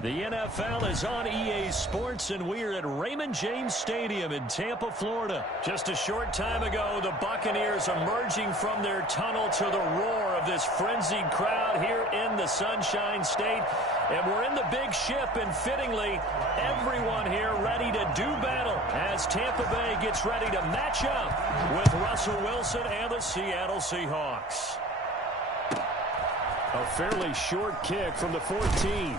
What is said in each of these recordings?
The NFL is on EA Sports, and we're at Raymond James Stadium in Tampa, Florida. Just a short time ago, the Buccaneers emerging from their tunnel to the roar of this frenzied crowd here in the Sunshine State. And we're in the big ship, and fittingly, everyone here ready to do battle as Tampa Bay gets ready to match up with Russell Wilson and the Seattle Seahawks. A fairly short kick from the 14.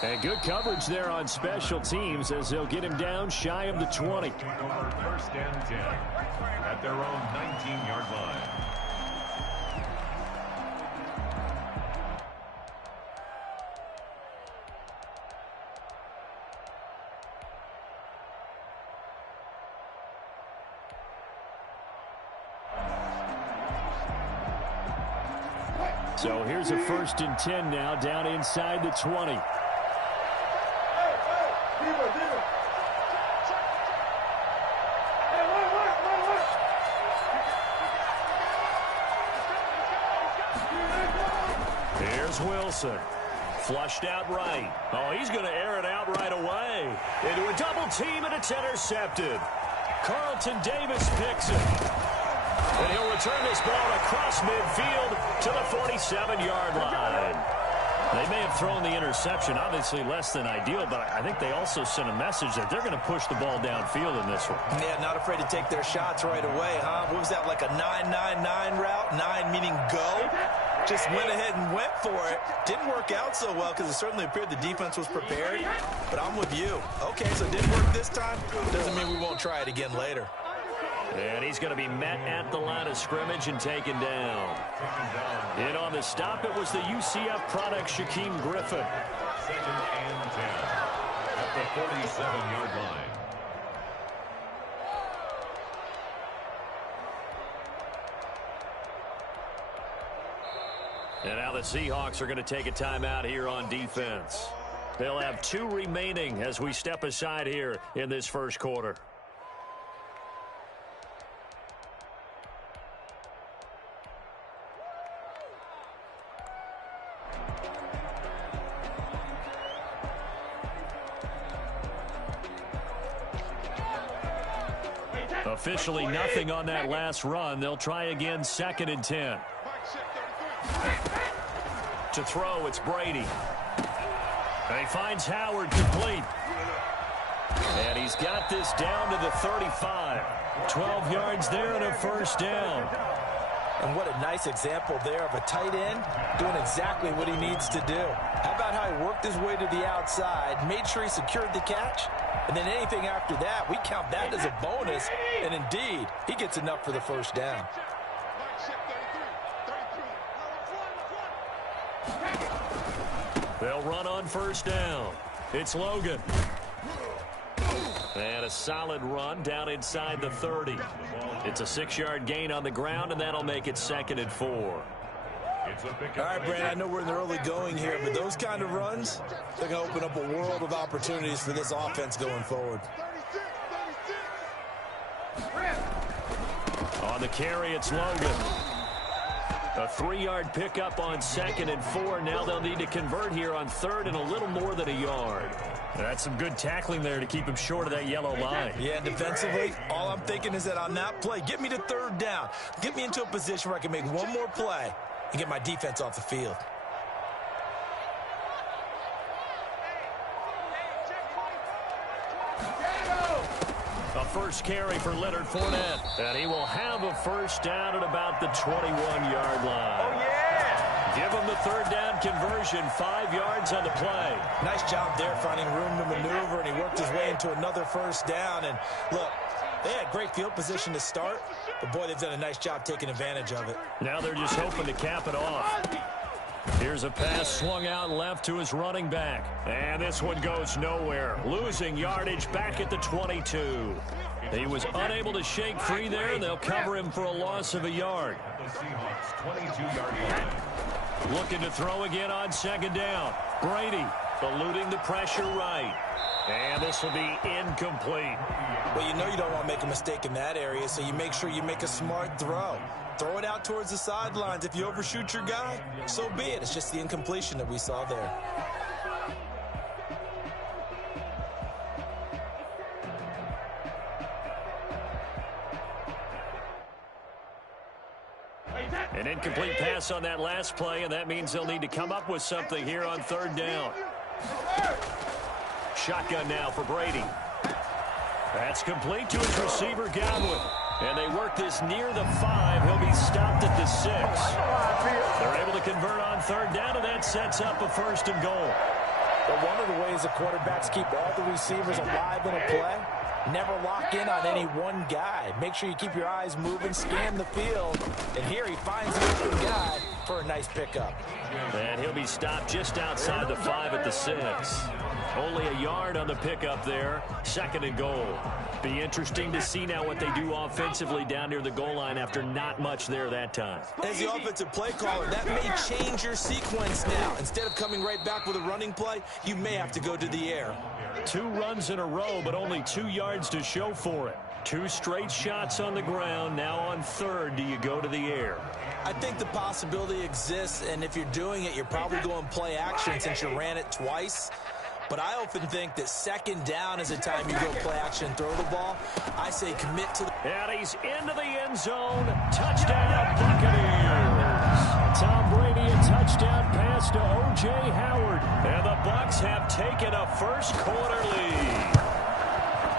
And good coverage there on special teams as they'll get him down shy of the 20. First and 10 at their own 19-yard line. So here's a first and 10 now down inside the 20. Here's Wilson. Flushed out right. Oh, he's going to air it out right away. Into a double team, and it's intercepted. Carlton Davis picks it. And he'll return this ball across midfield to the 47-yard line. They may have thrown the interception, obviously less than ideal, but I think they also sent a message that they're going to push the ball downfield in this one. Yeah, not afraid to take their shots right away, huh? What was that, like a 9-9-9 route? 9 meaning go? Just went ahead and went for it. Didn't work out so well because it certainly appeared the defense was prepared. But I'm with you. Okay, so it didn't work this time. Doesn't mean we won't try it again later. And he's going to be met at the line of scrimmage and taken down. In on the stop, it was the UCF product, Shaquem Griffin. Second and 10 at the 47-yard line. And now the Seahawks are going to take a timeout here on defense. They'll have 2 remaining as we step aside here in this first quarter. Officially nothing on that last run. They'll try again, second and 10. To throw, it's Brady. And he finds Howard complete. And he's got this down to the 35. 12 yards there and a first down. And what a nice example there of a tight end doing exactly what he needs to do. How about how he worked his way to the outside, made sure he secured the catch, and then anything after that, we count that as a bonus. And indeed, he gets enough for the first down. They'll run on first down. It's Logan. And a solid run down inside the 30. It's a 6-yard gain on the ground, and that'll make it second and 4. All right, Brandon, I know we're in the early going here, but those kind of runs, they're going to open up a world of opportunities for this offense going forward. On the carry, it's Logan. A 3-yard pickup on second and 4. Now they'll need to convert here on third and a little more than a yard. That's some good tackling there to keep him short of that yellow line. Yeah, defensively, all I'm thinking is that on that play, get me to third down. Get me into a position where I can make one more play and get my defense off the field. A first carry for Leonard Fournette. And he will have a first down at about the 21-yard line. Oh, yeah! Give him the third down conversion, 5 yards on the play. Nice job there finding room to maneuver, and he worked his way into another first down. And look, they had great field position to start, but boy, they've done a nice job taking advantage of it. Now they're just hoping to cap it off. Here's a pass swung out left to his running back. And this one goes nowhere. Losing yardage back at the 22. He was unable to shake free there, and they'll cover him for a loss of a yard. The Seahawks 22-yard line. Looking to throw again on second down. Brady eluding the pressure right. And this will be incomplete. Well, you know you don't want to make a mistake in that area, so you make sure you make a smart throw. Throw it out towards the sidelines. If you overshoot your guy, so be it. It's just the incompletion that we saw there. incomplete pass on that last play, and that means they'll need to come up with something here on third down. Shotgun now for Brady. That's complete to his receiver, Godwin. And they work this near the 5. He'll be stopped at the 6. They're able to convert on third down, and that sets up a first and goal. But one of the ways the quarterbacks keep all the receivers alive in a play, never lock in on any one guy. Make sure you keep your eyes moving, scan the field. And here he finds the open guy for a nice pickup. And he'll be stopped just outside the 5 at the 6. Only a yard on the pickup there. Second and goal. Be interesting to see now what they do offensively down near the goal line after not much there that time. As the offensive play caller, that may change your sequence now. Instead of coming right back with a running play, you may have to go to the air. 2 runs in a row, but only 2 yards to show for it. 2 straight shots on the ground. Now on third, do you go to the air? I think the possibility exists, and if you're doing it, you're probably going play action since you ran it twice. But I often think that second down is a time you go play action, throw the ball. I say commit to the... And he's into the end zone. Touchdown, Buccaneers. Tom Brady, a touchdown pass to O.J. Howard. And the Bucs have taken a first-quarter lead.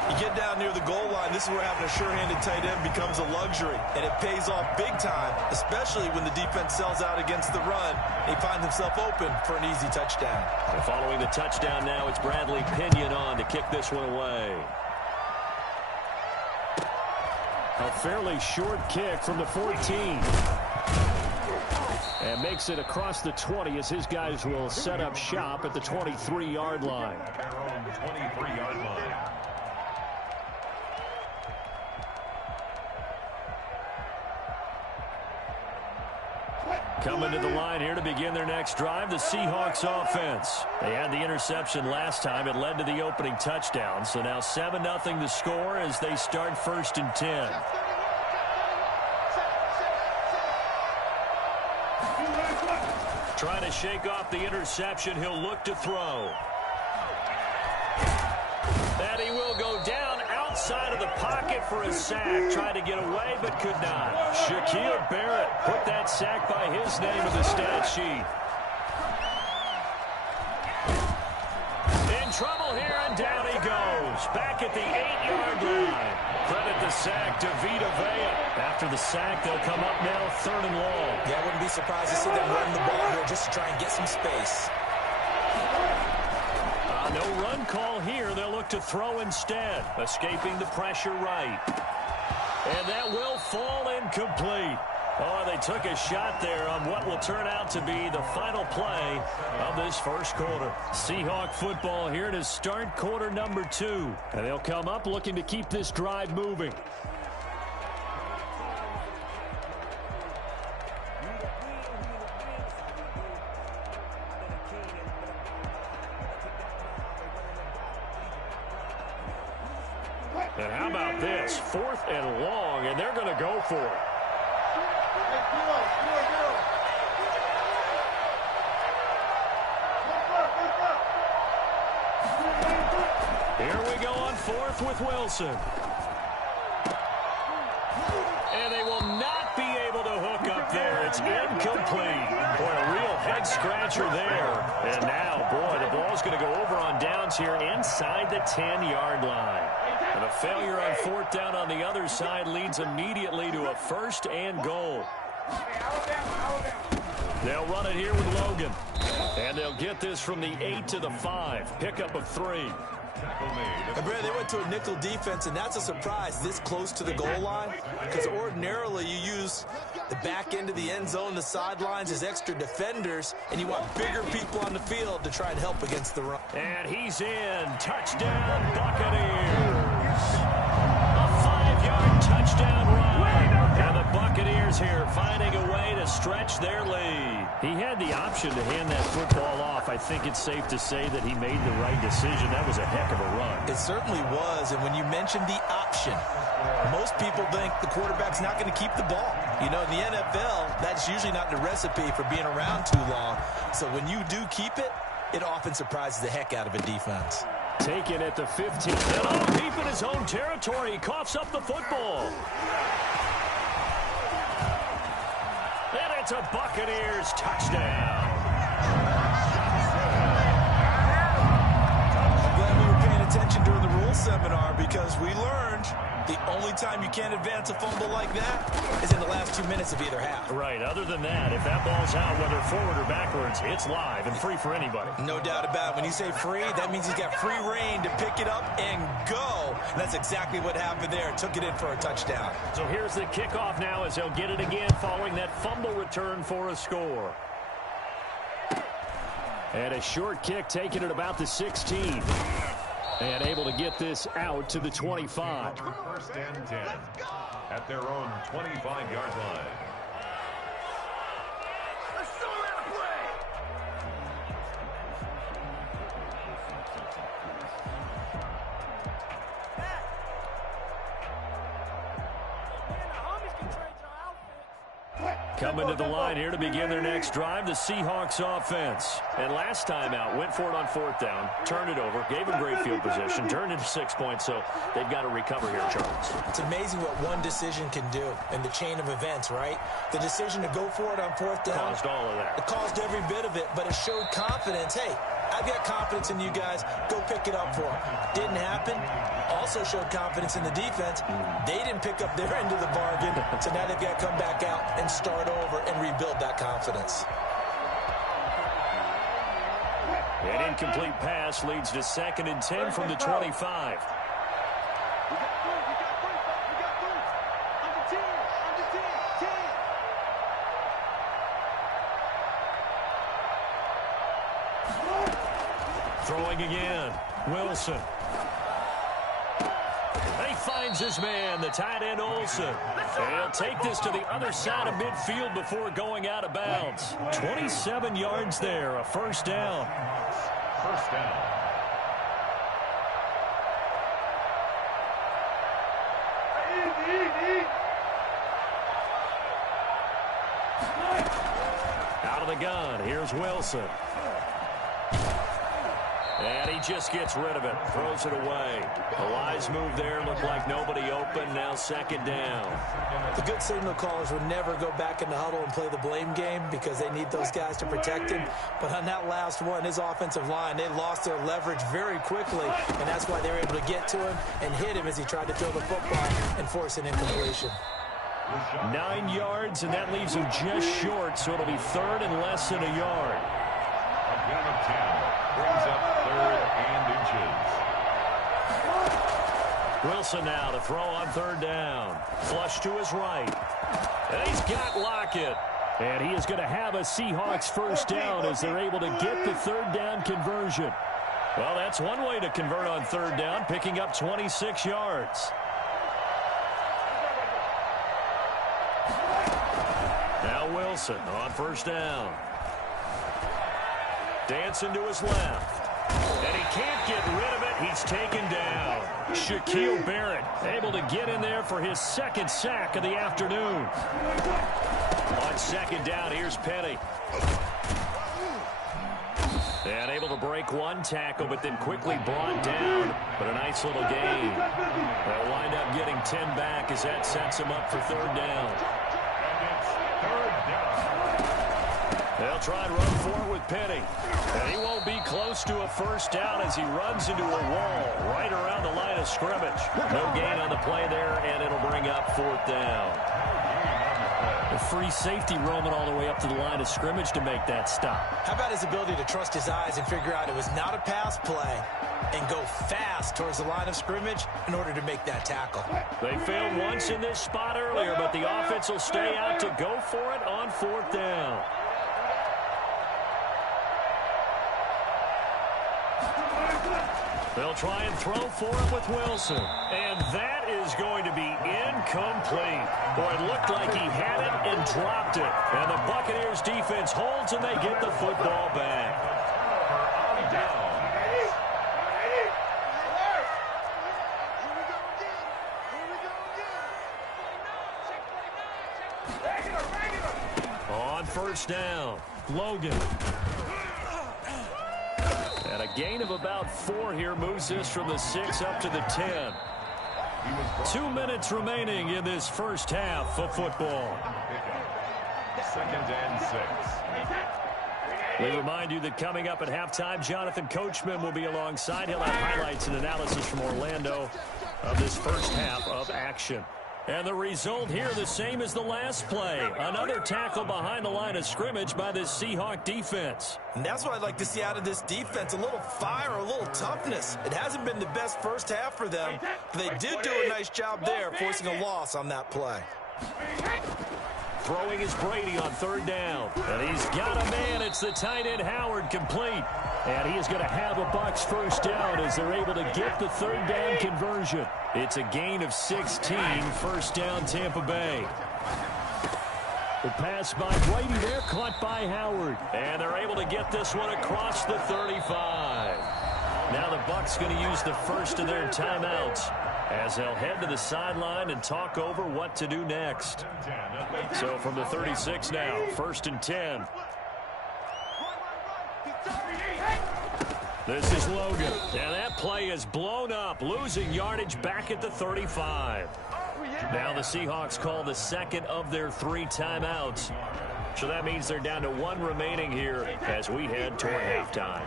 You get down near the goal line, this is where having a sure-handed tight end becomes a luxury. And it pays off big time, especially when the defense sells out against the run. He finds himself open for an easy touchdown. And following the touchdown now, it's Bradley Pinion on to kick this one away. A fairly short kick from the 14. And makes it across the 20 as his guys will set up shop at the 23-yard line. On the 23-yard line. Coming to the line here to begin their next drive, the Seahawks offense. They had the interception last time. It led to the opening touchdown. So now 7-0 the score as they start 1st and 10. Trying to shake off the interception. He'll look to throw. And he will go down outside of the pocket for a sack. Tried to get away, but could not. Shaquille Barrett put that sack by his name in the stat sheet. In trouble here, and down he goes. Back at the 8-yard line. Credit the sack to Vita Vea. After the sack, they'll come up now 3rd and long. Yeah, I wouldn't be surprised to see them run the ball here just to try and get some space. No run call here. They'll look to throw instead. Escaping the pressure right. And that will fall incomplete. Oh, they took a shot there on what will turn out to be the final play of this first quarter. Seahawk football here to start quarter number 2. And they'll come up looking to keep this drive moving. And how about this? 4th and long, and they're going to go for it. Here we go on 4th with Wilson. And they will not be able to hook up there. It's incomplete. Boy, a real head-scratcher there. And now, boy, the ball's going to go over on downs here inside the 10-yard line. And a failure on 4th down on the other side leads immediately to a 1st and goal. They'll run it here with Logan. And they'll get this from the 8 to the 5. Pickup of 3. And Brad, they went to a nickel defense, and that's a surprise this close to the goal line, because ordinarily you use the back end of the end zone, the sidelines as extra defenders, and you want bigger people on the field to try and help against the run. And he's in. Touchdown, Buccaneers. A 5-yard touchdown run. And the Buccaneers here finding a way to stretch their lead. He had the option to hand that football off. I think it's safe to say that he made the right decision. That was a heck of a run. It certainly was. And when you mentioned the option, most people think the quarterback's not going to keep the ball. You know, in the NFL, that's usually not the recipe for being around too long. So when you do keep it, it often surprises the heck out of a defense. Taken at the 15. And all deep in his own territory. He coughs up the football. And It's a Buccaneers touchdown. I'm glad we were paying attention during the rules seminar because we learned the only time you can't advance a fumble like that is in the last 2 minutes of either half. Right. Other than that, if that ball's out, whether forward or backwards, it's live and free for anybody. No doubt about it. When you say free, that means he's got free reign to pick it up and go. And that's exactly what happened there. Took it in for a touchdown. So here's the kickoff now as they'll get it again following that fumble return for a score. And a short kick taken at about the 16. And able to get this out to the 25. First and 10 at their own 25-yard line. Coming to the line here to begin their next drive, the Seahawks offense. And last time out, went for it on fourth down, turned it over, gave them great field position, turned into 6 points, so they've got to recover here, Charles. It's amazing what one decision can do in the chain of events, right? The decision to go for it on fourth down. Caused all of that. It caused every bit of it, but it showed confidence. Hey, I've got confidence in you guys. Go pick it up for them. Didn't happen. Also showed confidence in the defense. They didn't pick up their end of the bargain, so now they've got to come back out and start over and rebuild that confidence. An incomplete pass leads to 2nd and 10 from the 25. Throwing again. Wilson. He finds his man, the tight end Olsen. And he'll take this to the other side of midfield before going out of bounds. 27 yards there, a first down. First down. Out of the gun, here's Wilson. And he just gets rid of it, throws it away. A wise move there, looked like nobody open, now 2nd down. The good signal callers would never go back in the huddle and play the blame game because they need those guys to protect him. But on that last one, his offensive line, they lost their leverage very quickly, and that's why they were able to get to him and hit him as he tried to throw the football and force an incompletion. 9 yards, and that leaves him just short, so it'll be 3rd and less than a yard. A gain of 10 brings up 3rd and inches. Wilson now to throw on 3rd down. Flush to his right. And he's got Lockett. And he is going to have a Seahawks first down as they're able to get the 3rd down conversion. Well, that's one way to convert on 3rd down, picking up 26 yards. Now Wilson on 1st down. Dancing to his left. And he can't get rid of it. He's taken down. Shaquille Barrett able to get in there for his 2nd sack of the afternoon. On 2nd down, here's Penny. And able to break one tackle, but then quickly brought down. But a nice little gain. They'll wind up getting 10 back as that sets him up for 3rd down. They'll try and run for it with Penny. And he won't be close to a first down as he runs into a wall right around the line of scrimmage. No gain on the play there, and it'll bring up 4th down. A free safety roaming all the way up to the line of scrimmage to make that stop. How about his ability to trust his eyes and figure out it was not a pass play and go fast towards the line of scrimmage in order to make that tackle. They failed once in this spot earlier, but the offense will stay out to go for it on 4th down. They'll try and throw for it with Wilson. And that is going to be incomplete. Boy, it looked like he had it and dropped it. And the Buccaneers defense holds and they get the football back. On 1st down, Logan. And a gain of about 4 here moves this from the 6 up to the 10. 2 minutes remaining in this first half of football. 2nd and 6. We remind you that coming up at halftime, Jonathan Coachman will be alongside. He'll have highlights and analysis from Orlando of this first half of action. And the result here, the same as the last play. Another tackle behind the line of scrimmage by this Seahawk defense. And that's what I'd like to see out of this defense, a little fire, a little toughness. It hasn't been the best first half for them, but they did do a nice job there, forcing a loss on that play. Throwing is Brady on 3rd down. And he's got a man. It's the tight end Howard, complete. And he is going to have a Bucs first down as they're able to get the 3rd down conversion. It's a gain of 16, first down Tampa Bay. The pass by Brady there, caught by Howard. And they're able to get this one across the 35. Now the Bucs going to use the first of their timeouts as they'll head to the sideline and talk over what to do next. So from the 36 now, 1st and 10. This is Logan. And that play is blown up, losing yardage back at the 35. Now the Seahawks call the 2nd of their 3 timeouts. So that means they're down to 1 remaining here as we head toward halftime.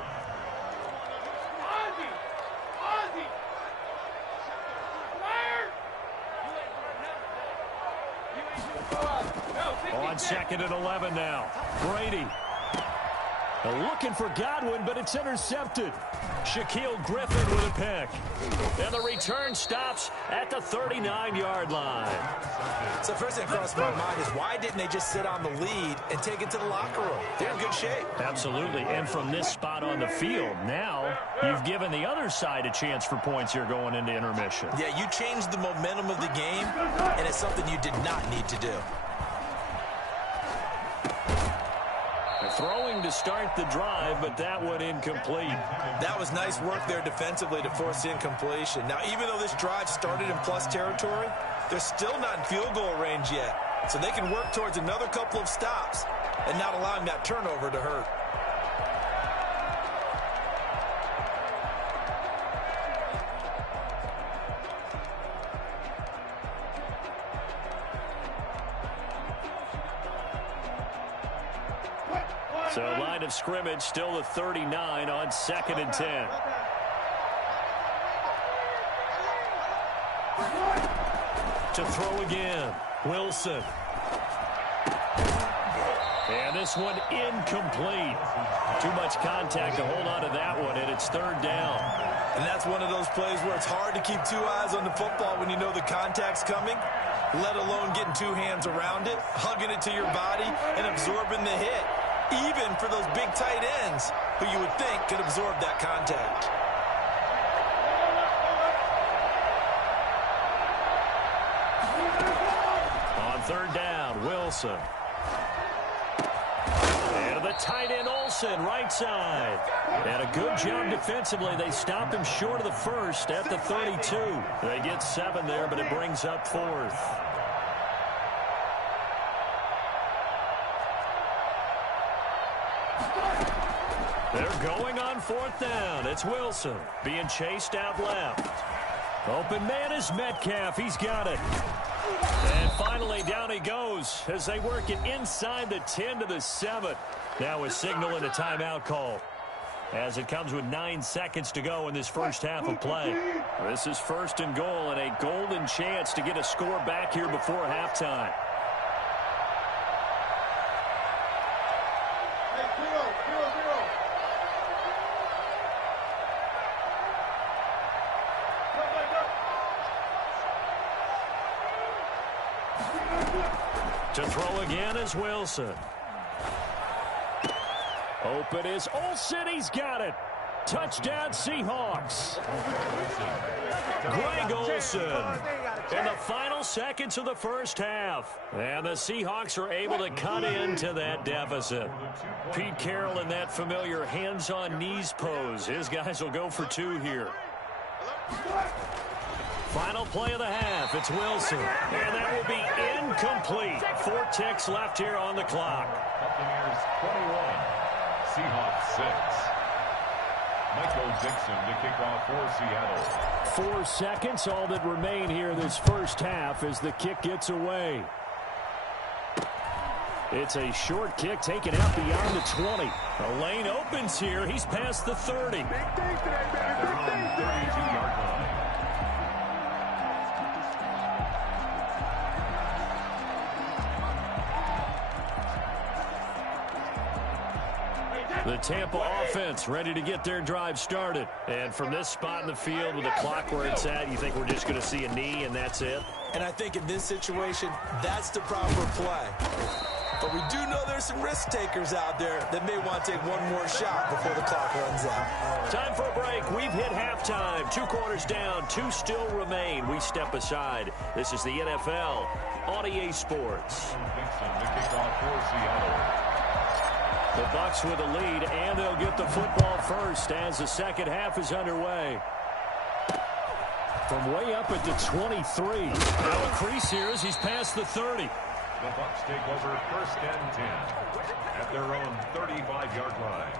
On 2nd and 11 now. Brady. Looking for Godwin, but it's intercepted. Shaquille Griffin with a pick. And the return stops at the 39-yard line. So first thing across my mind is why didn't they just sit on the lead and take it to the locker room? They're in good shape. Absolutely. And from this spot on the field, now you've given the other side a chance for points here going into intermission. Yeah, you changed the momentum of the game, and it's something you did not need to do. Throwing to start the drive, but that one incomplete. That was nice work there defensively to force the incompletion. Now, even though this drive started in plus territory, they're still not in field goal range yet. So they can work towards another couple of stops and not allowing that turnover to hurt. So line of scrimmage still the 39 on 2nd and 10. To throw again, Wilson. And this one incomplete. Too much contact to hold on to that one, and it's 3rd down. And that's one of those plays where it's hard to keep 2 eyes on the football when you know the contact's coming, let alone getting 2 hands around it, hugging it to your body, and absorbing the hit. Even for those big tight ends who you would think could absorb that contact. On 3rd down, Wilson. And the tight end Olsen, right side. And a good job defensively. They stop him short of the first at the 32. They get 7 there, but it brings up 4th. They're going on 4th down. It's Wilson being chased out left. Open man is Metcalf. He's got it. And finally down he goes as they work it inside the 10 to the 7. Now a signal and a timeout call as it comes with 9 seconds to go in this first half of play. This is 1st and goal and a golden chance to get a score back here before halftime. To throw again is Wilson. Open is Olsen. He's got it. Touchdown Seahawks. Greg Olsen in the final seconds of the first half. And the Seahawks are able to cut into that deficit. Pete Carroll in that familiar hands-on knees pose. His guys will go for 2 here. Final play of the half. It's Wilson. And that will be incomplete. 4 ticks left here on the clock. Buccaneers 21, Seahawks 6. Michael Dixon to kick off for Seattle. 4 seconds, all that remain here this first half as the kick gets away. It's a short kick taken out beyond the 20. The lane opens here. He's past the 30. At their own 32-yard line. The Tampa offense ready to get their drive started. And from this spot in the field with the clock where it's at, you think we're just going to see a knee and that's it? And I think in this situation, that's the proper play. But we do know there's some risk takers out there that may want to take one more shot before the clock runs out. Time for a break. We've hit halftime. 2 quarters down, 2 still remain. We step aside. This is the NFL on EA Sports. The kickoff for Seattle. The Bucs with a lead, and they'll get the football first as the second half is underway. From way up at the 23. Now a crease here as he's past the 30. The Bucs take over 1st and 10 at their own 35-yard line.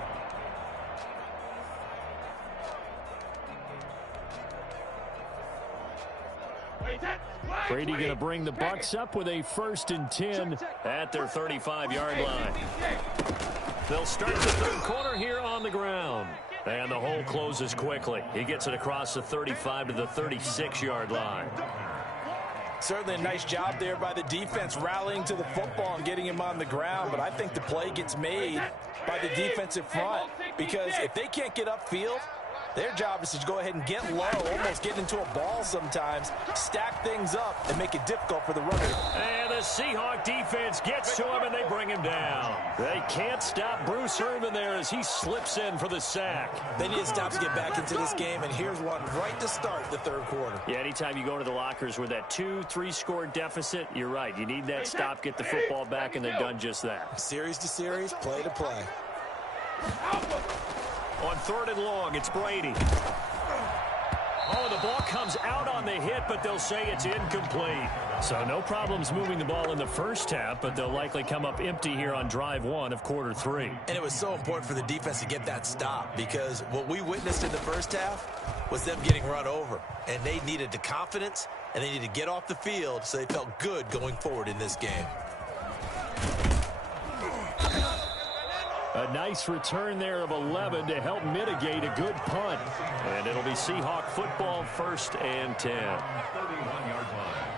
Brady going to bring the Bucs up with a 1st and 10 at their 35-yard line. They'll start the third quarter here on the ground. And the hole closes quickly. He gets it across the 35 to the 36-yard line. Certainly a nice job there by the defense rallying to the football and getting him on the ground. But I think the play gets made by the defensive front. Because if they can't get upfield, their job is to go ahead and get low, almost get into a ball sometimes, stack things up, and make it difficult for the runner. And the Seahawk defense gets to him, and they bring him down. They can't stop Bruce Irvin there as he slips in for the sack. They need to stop to get back into this game, and here's one right to start the third quarter. Yeah, anytime you go to the lockers with that 2-3 score deficit, you're right. You need that stop, get the football back, and they've done just that. Series to series, play to play. On 3rd and long, it's Brady. Oh, the ball comes out on the hit, but they'll say it's incomplete. So no problems moving the ball in the first half, but they'll likely come up empty here on drive 1 of quarter 3. And it was so important for the defense to get that stop because what we witnessed in the first half was them getting run over. And they needed the confidence, and they needed to get off the field so they felt good going forward in this game. A nice return there of 11 to help mitigate a good punt. And it'll be Seahawk football 1st and 10. 31-yard line.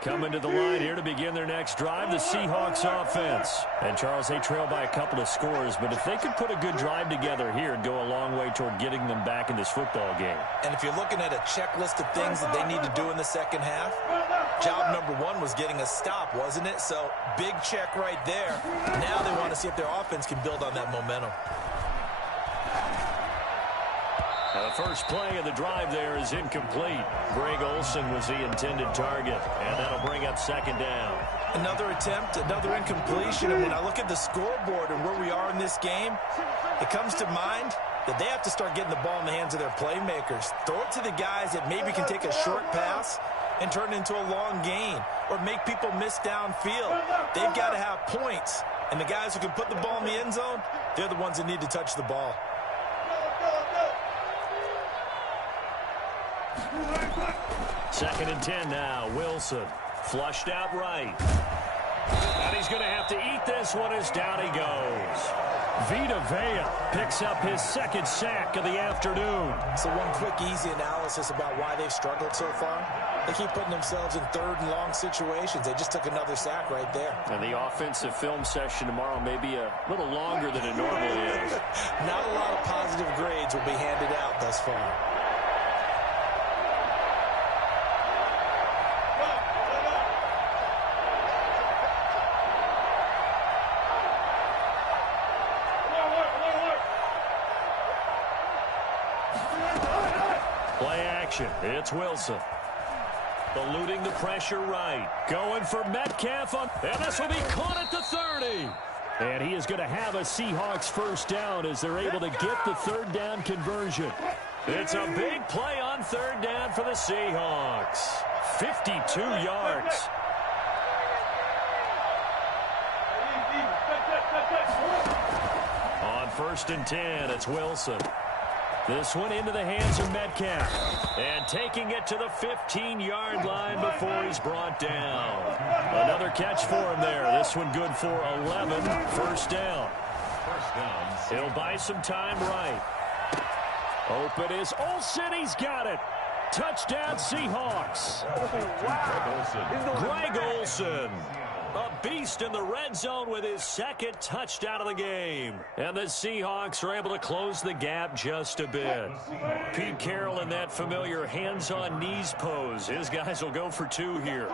Coming to the line here to begin their next drive, the Seahawks offense. And Charles, they trail by a couple of scores, but if they could put a good drive together here, it'd go a long way toward getting them back in this football game. And if you're looking at a checklist of things that they need to do in the second half, job number 1 was getting a stop, wasn't it? So big check right there. Now they want to see if their offense can build on that momentum. The first play of the drive there is incomplete. Greg Olsen was the intended target, and that'll bring up 2nd down. Another attempt, another incompletion. And when I look at the scoreboard and where we are in this game, it comes to mind that they have to start getting the ball in the hands of their playmakers. Throw it to the guys that maybe can take a short pass and turn it into a long gain or make people miss downfield. They've got to have points. And the guys who can put the ball in the end zone, they're the ones that need to touch the ball. Second and 10 now. Wilson flushed out right. And he's going to have to eat this one as down he goes. Vita Vea picks up his 2nd sack of the afternoon. So one quick, easy analysis about why they've struggled so far. They keep putting themselves in 3rd and long situations. They just took another sack right there. And the offensive film session tomorrow may be a little longer than it normally is. Not a lot of positive grades will be handed out thus far. Play action. It's Wilson. Eluding the pressure right. Going for Metcalf on. And this will be caught at the 30. And he is going to have a Seahawks 1st down as they're able to get the 3rd down conversion. It's a big play on 3rd down for the Seahawks. 52 yards. On 1st and 10, it's Wilson. This one into the hands of Metcalf. And taking it to the 15-yard line before he's brought down. Another catch for him there. This one good for 11. First down. He'll buy some time right. Open is Olsen. He's got it. Touchdown, Seahawks. Greg Olsen. A beast in the red zone with his second touchdown of the game. And the Seahawks are able to close the gap just a bit. Pete Carroll in that familiar hands-on knees pose. His guys will go for 2 here.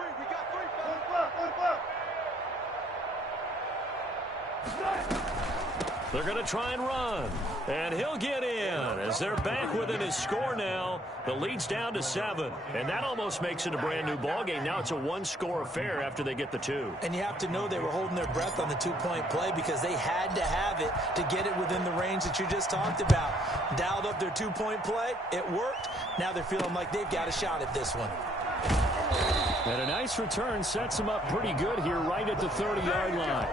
They're going to try and run. And he'll get in as they're back within his score now. The lead's down to 7. And that almost makes it a brand-new ballgame. Now it's a one-score affair after they get the 2. And you have to know they were holding their breath on the two-point play because they had to have it to get it within the range that you just talked about. Dialed up their two-point play. It worked. Now they're feeling like they've got a shot at this one. And a nice return sets them up pretty good here right at the 30-yard line.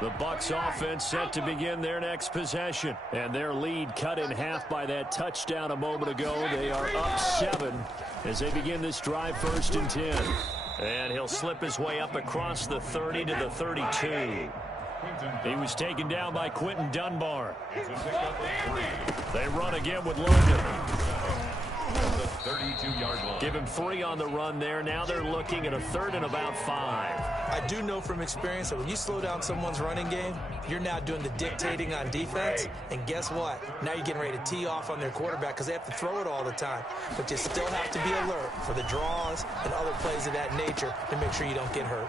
The Bucs offense set to begin their next possession. And their lead cut in half by that touchdown a moment ago. They are up 7 as they begin this drive 1st and 10. And he'll slip his way up across the 30 to the 32. He was taken down by Quentin Dunbar. They run again with Logan. 32-yard line. Give him 3 on the run there. Now they're looking at a 3rd and about 5. I do know from experience that when you slow down someone's running game, you're now doing the dictating on defense. And guess what? Now you're getting ready to tee off on their quarterback because they have to throw it all the time. But you still have to be alert for the draws and other plays of that nature to make sure you don't get hurt.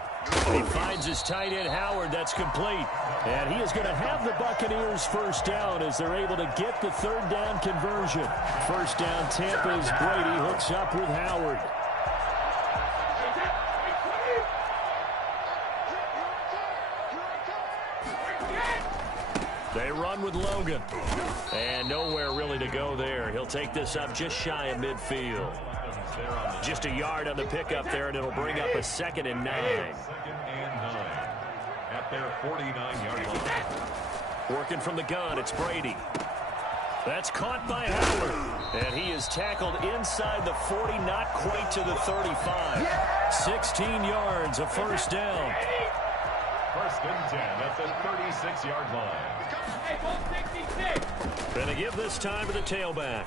He finds his tight end, Howard. That's complete. And he is going to have the Buccaneers first down as they're able to get the 3rd down conversion. First down, Tampa's Brady hooks up with Howard. They run with Logan. And nowhere really to go there. He'll take this up just shy of midfield. Just a yard on the pickup there, and it'll bring up a 2nd and 9. 2nd and 9 at their 49-yard line. Working from the gun, it's Brady. That's caught by Howard. And he is tackled inside the 40, not quite to the 35. 16 yards, a first down. 1st and 10 at the 36-yard line. Gonna give this time to the tailback.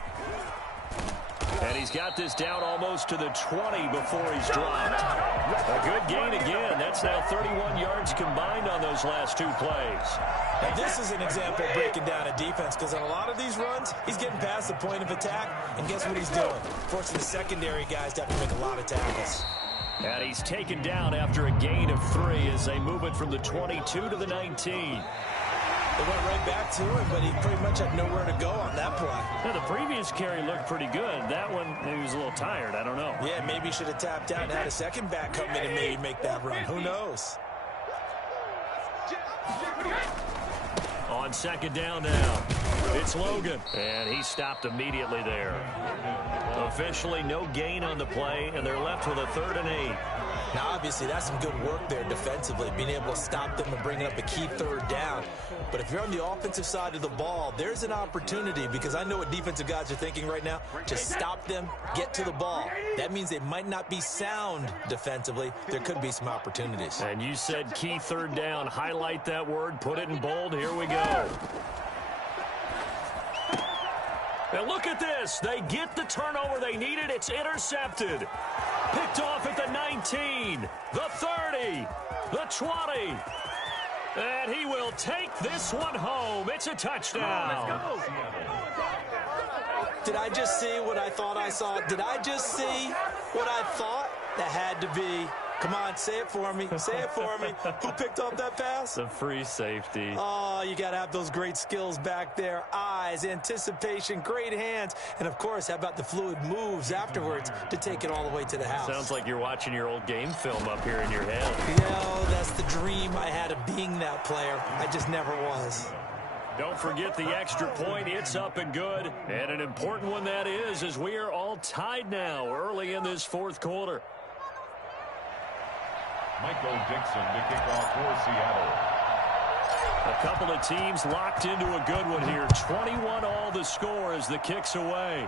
And he's got this down almost to the 20 before he's dropped. A good gain again. That's now 31 yards combined on those last 2 plays. Now this is an example of breaking down a defense because on a lot of these runs, he's getting past the point of attack, and guess what he's doing? Forcing the secondary guys to have to make a lot of tackles. And he's taken down after a gain of 3 as they move it from the 22 to the 19. They went right back to him, but he pretty much had nowhere to go on that play. Now, the previous carry looked pretty good. That one, he was a little tired. I don't know. Yeah, maybe he should have tapped out and had a second back come in and maybe make that run. Who knows? On 2nd down now, it's Logan. And he stopped immediately there. Officially no gain on the play, and they're left with a 3rd and 8. Now, obviously, that's some good work there defensively, being able to stop them and bringing up a key 3rd down. But if you're on the offensive side of the ball, there's an opportunity because I know what defensive guys are thinking right now. Just stop them, get to the ball. That means they might not be sound defensively. There could be some opportunities. And you said key 3rd down. Highlight that word, put it in bold. Here we go. And look at this. They get the turnover they needed. It's intercepted. Picked off at the 19, the 30, the 20. And he will take this one home. It's a touchdown. Let's go. Did I just see what I thought I saw? Did I just see what I thought? That had to be. Come on, say it for me. Say it for me. Who picked up that pass? The free safety. Oh, you got to have those great skills back there. Eyes, anticipation, great hands. And, of course, how about the fluid moves afterwards to take it all the way to the house? Sounds like you're watching your old game film up here in your head. You know, that's the dream I had of being that player. I just never was. Don't forget the extra point. It's up and good. And an important one that is, as we are all tied now early in this fourth quarter. Michael Dixon to kick off for Seattle. A couple of teams locked into a good one here. 21 all the score as the kick's away.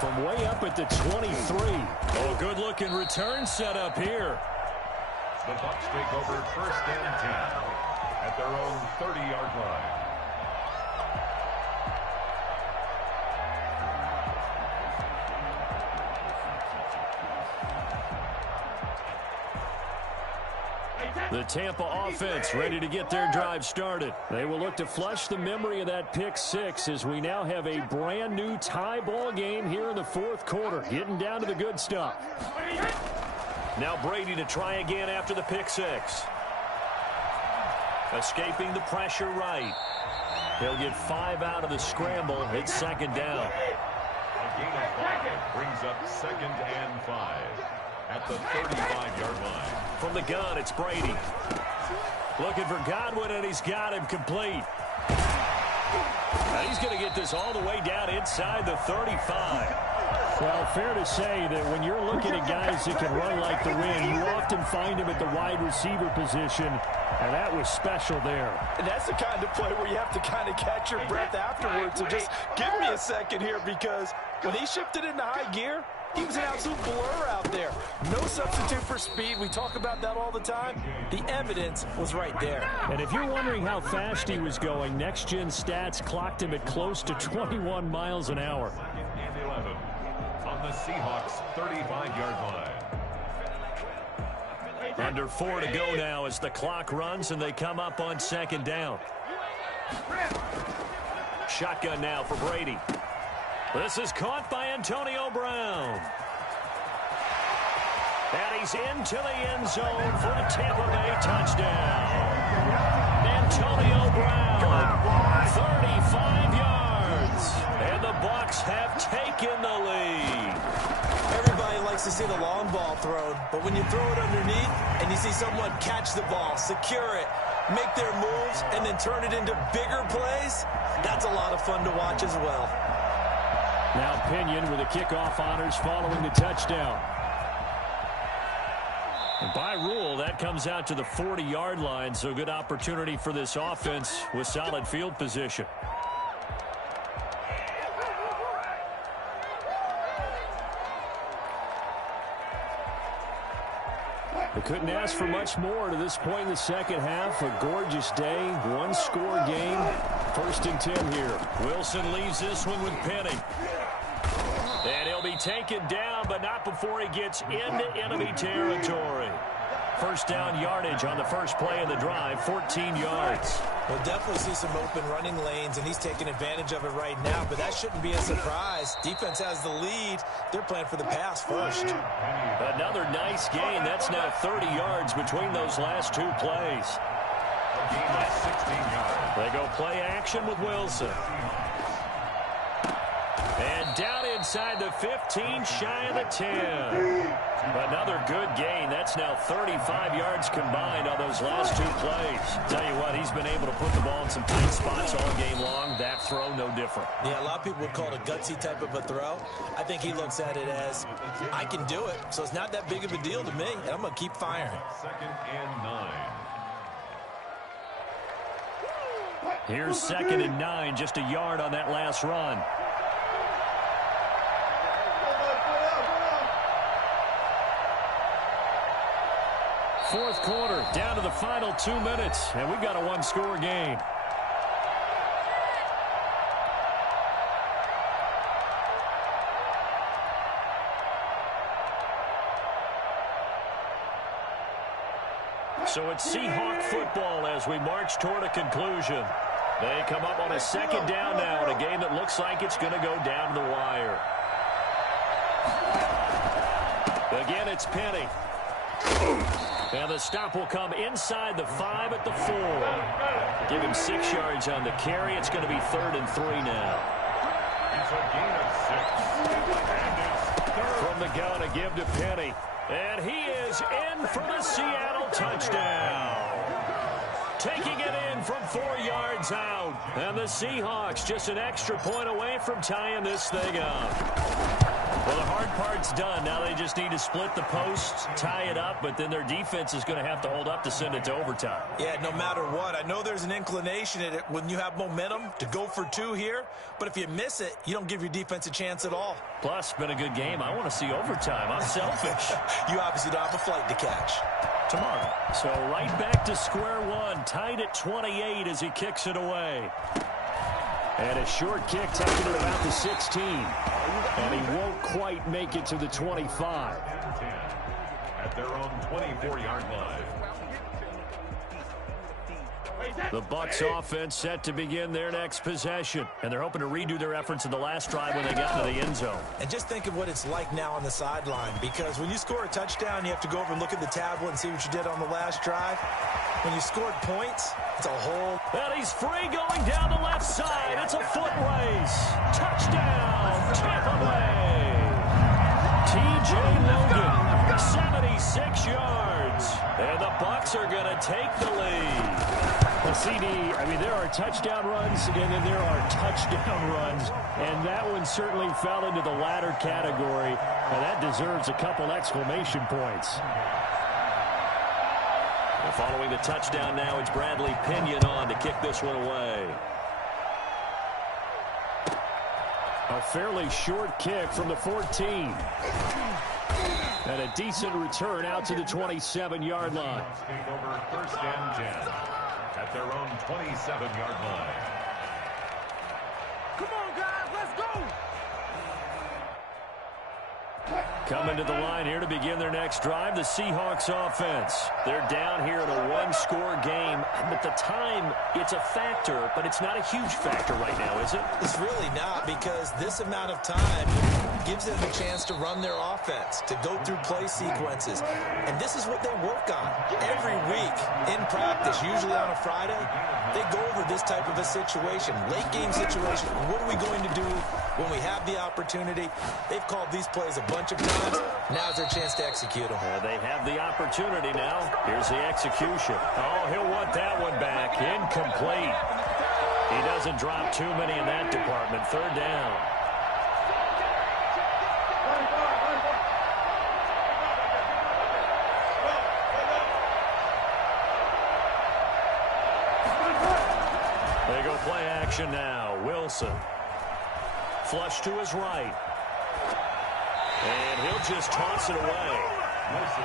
From way up at the 23. Oh, good-looking return set up here. The Bucs take over first and 10 at their own 30-yard line. The Tampa offense ready to get their drive started. They will look to flush the memory of that pick six as we now have a brand new tie ball game here in the fourth quarter. Getting down to the good stuff. Now Brady to try again after the pick six. Escaping the pressure right. He'll get 5 out of the scramble. It's second down. A gain of 5 brings up second and 5 at the 35-yard line. From the gun, it's Brady. Looking for Godwin, and he's got him complete. Now he's going to get this all the way down inside the 35. Well, fair to say that when you're looking at guys that can run like the wind, you often find them at the wide receiver position, and that was special there. And that's the kind of play where you have to kind of catch your breath afterwards. So just give me a second here, because when he shifted into high gear, he was an absolute blur out there. No substitute for speed. We talk about that all the time. The evidence was right there. And if you're wondering how fast he was going, next-gen stats clocked him at close to 21 miles an hour. Second and 11 on the Seahawks' 35-yard line. Under 4 to go now as the clock runs and they come up on second down. Shotgun now for Brady. This is caught by Antonio Brown. And he's into the end zone for a Tampa Bay touchdown. Antonio Brown, 35 yards. And the Bucs have taken the lead. Everybody likes to see the long ball thrown, but when you throw it underneath and you see someone catch the ball, secure it, make their moves, and then turn it into bigger plays, that's a lot of fun to watch as well. Now Pinion with the kickoff honors following the touchdown. And by rule, that comes out to the 40-yard line, so good opportunity for this offense with solid field position. They couldn't ask for much more to this point in the second half. A gorgeous day, one-score game. First and 10 here. Wilson leaves this one with Penny. And he'll be taken down, but not before he gets into enemy territory. First down yardage on the first play of the drive, 14 yards. We'll definitely see some open running lanes, and he's taking advantage of it right now, but that shouldn't be a surprise. Defense has the lead. They're playing for the pass first. Another nice gain. That's now 30 yards between those last two plays. A gain of 16 yards. They go play action with Wilson. And down inside the 15, shy of the 10. Another good gain. That's now 35 yards combined on those last two plays. Tell you what, he's been able to put the ball in some tight spots all game long. That throw, no different. Yeah, a lot of people would call it a gutsy type of a throw. I think he looks at it as, I can do it, so it's not that big of a deal to me, and I'm going to keep firing. Second and 9. Here's second and 9, just a yard on that last run. Fourth quarter, down to the final 2 minutes, and we've got a one-score game. So it's Seahawk football as we march toward a conclusion. They come up on a second down now in a game that looks like it's going to go down to the wire. Again, it's Penny. And the stop will come inside the 5 at the 4. Give him 6 yards on the carry. It's going to be 3rd and 3 now. It's a gain of 6. And it's third. From the gun, a give to Penny. And he is in for the Seattle touchdown. taking it in from 4 yards out. And the Seahawks just an extra point away from tying this thing up. Well, the hard part's done. Now they just need to split the posts, tie it up, but then their defense is going to have to hold up to send it to overtime. Yeah, no matter what. I know there's an inclination in it when you have momentum to go for 2 here, but if you miss it, you don't give your defense a chance at all. Plus, been a good game. I want to see overtime. I'm selfish. You obviously don't have a flight to catch. Tomorrow. So right back to square one, tied at 28 as he kicks it away. And a short kick taken at about the 16. And he won't quite make it to the 25. At their own 24-yard line. The Bucs offense set to begin their next possession. And they're hoping to redo their efforts in the last drive when they got into the end zone. And just think of what it's like now on the sideline, because when you score a touchdown, you have to go over and look at the tablet and see what you did on the last drive. When you scored points, it's a whole... And he's free going down the left side. It's a foot race. Touchdown, Tampa Bay. T.J. Logan, 76 yards. And the Bucs are going to take the lead. Well, CD, I mean, there are touchdown runs, and then there are touchdown runs. And that one certainly fell into the latter category. And that deserves a couple exclamation points. And following the touchdown now, it's Bradley Pinion on to kick this one away. A fairly short kick from the 14. And a decent return out to the 27-yard line. Take over 1st and 10 at their own 27-yard line. Come on, guys, let's go! Coming to the line here to begin their next drive, the Seahawks offense. They're down here in a one-score game. At the time, it's a factor, but it's not a huge factor right now, is it? It's really not, because this amount of time gives them a chance to run their offense, to go through play sequences. And this is what they work on every week in practice, usually on a Friday. They go over this type of a situation, late game situation. What are we going to do when we have the opportunity? They've called these plays a bunch of times. Now's their chance to execute them. They have the opportunity now. Here's the execution. Oh, he'll want that one back. Incomplete. He doesn't drop too many in that department. 3rd down. They go play action now. Wilson. Flush to his right. And he'll just toss it away.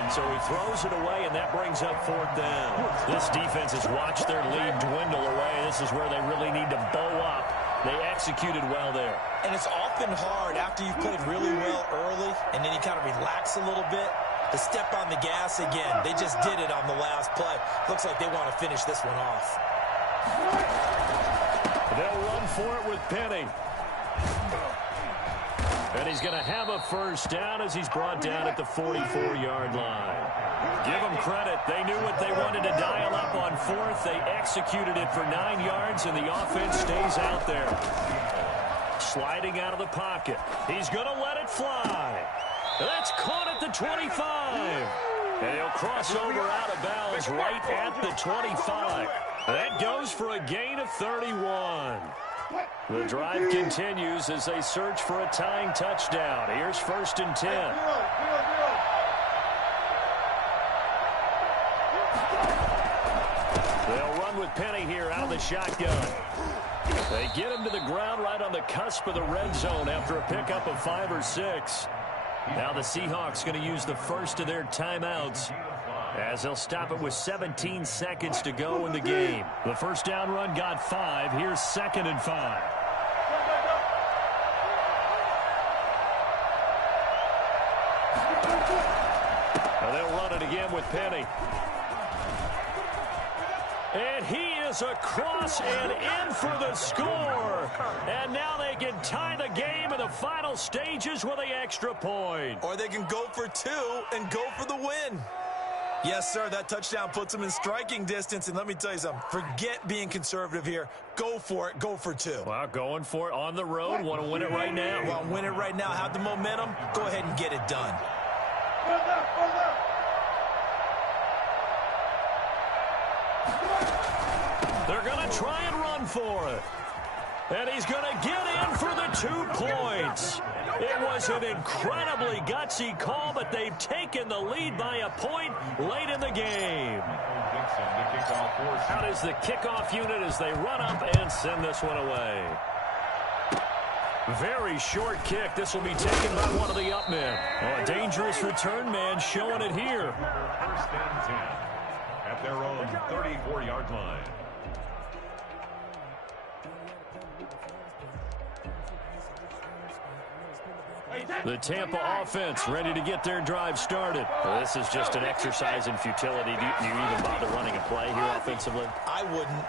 So he throws it away, and that brings up 4th down. This defense has watched their lead dwindle away. This is where they really need to bow up. They executed well there. And it's often hard after you've played really well early, and then you kind of relax a little bit, to step on the gas again. They just did it on the last play. Looks like they want to finish this one off. They'll run for it with Penny. And he's going to have a 1st down as he's brought down at the 44-yard line. Give them credit. They knew what they wanted to dial up on 4th. They executed it for 9 yards, and the offense stays out there. Sliding out of the pocket. He's going to let it fly. That's caught at the 25. And he'll cross over out of bounds right at the 25. That goes for a gain of 31. The drive continues as they search for a tying touchdown. Here's 1st and 10. They'll run with Penny here out of the shotgun. They get him to the ground right on the cusp of the red zone after a pickup of 5 or 6. Now the Seahawks going to use the first of their timeouts as they'll stop it with 17 seconds to go in the game. The 1st down run got 5. Here's 2nd and 5. Now they'll run it again with Penny. And he is across and in for the score. And now they can tie the game in the final stages with the extra point. Or they can go for 2 and go for the win. Yes, sir, that touchdown puts them in striking distance. And let me tell you something, forget being conservative here. Go for it, go for 2. Well, going for it on the road. Want to win it right now. Well, win it right now, have the momentum. Go ahead and get it done. They're going to try and run for it. And he's going to get in for the 2 points. It was an incredibly gutsy call, but they've taken the lead by a point late in the game. Out is the kickoff unit as they run up and send this one away. Very short kick. This will be taken by one of the up men. Oh, a dangerous return man showing it here. First and 10 at their own 34-yard line. The Tampa offense ready to get their drive started. Well, this is just an exercise in futility. Do you even bother running a play here offensively? I wouldn't,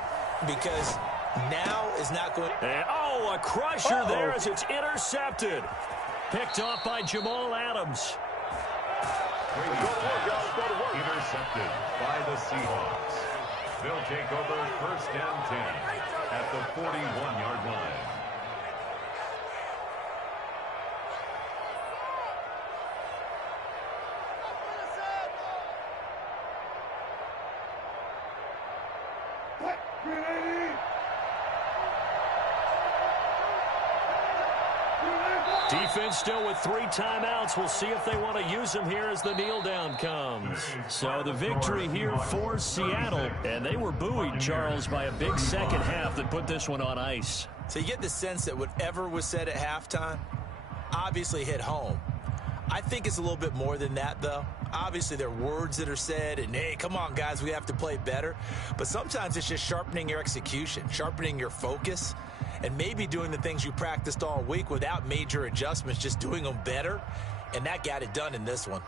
because now is not going. And, oh, a crusher there as it's intercepted. Picked off by Jamal Adams. Intercepted by the Seahawks. They'll take over first and 10 at the 41-yard line. Defense still with 3 timeouts. We'll see if they want to use them here as the kneel down comes. So the victory here for Seattle. And they were buoyed, Charles, by a big second half that put this one on ice. So you get the sense that whatever was said at halftime obviously hit home. I think it's a little bit more than that, though. Obviously, there are words that are said, and, hey, come on, guys, we have to play better. But sometimes it's just sharpening your execution, sharpening your focus, and maybe doing the things you practiced all week without major adjustments, just doing them better. And that got it done in this one.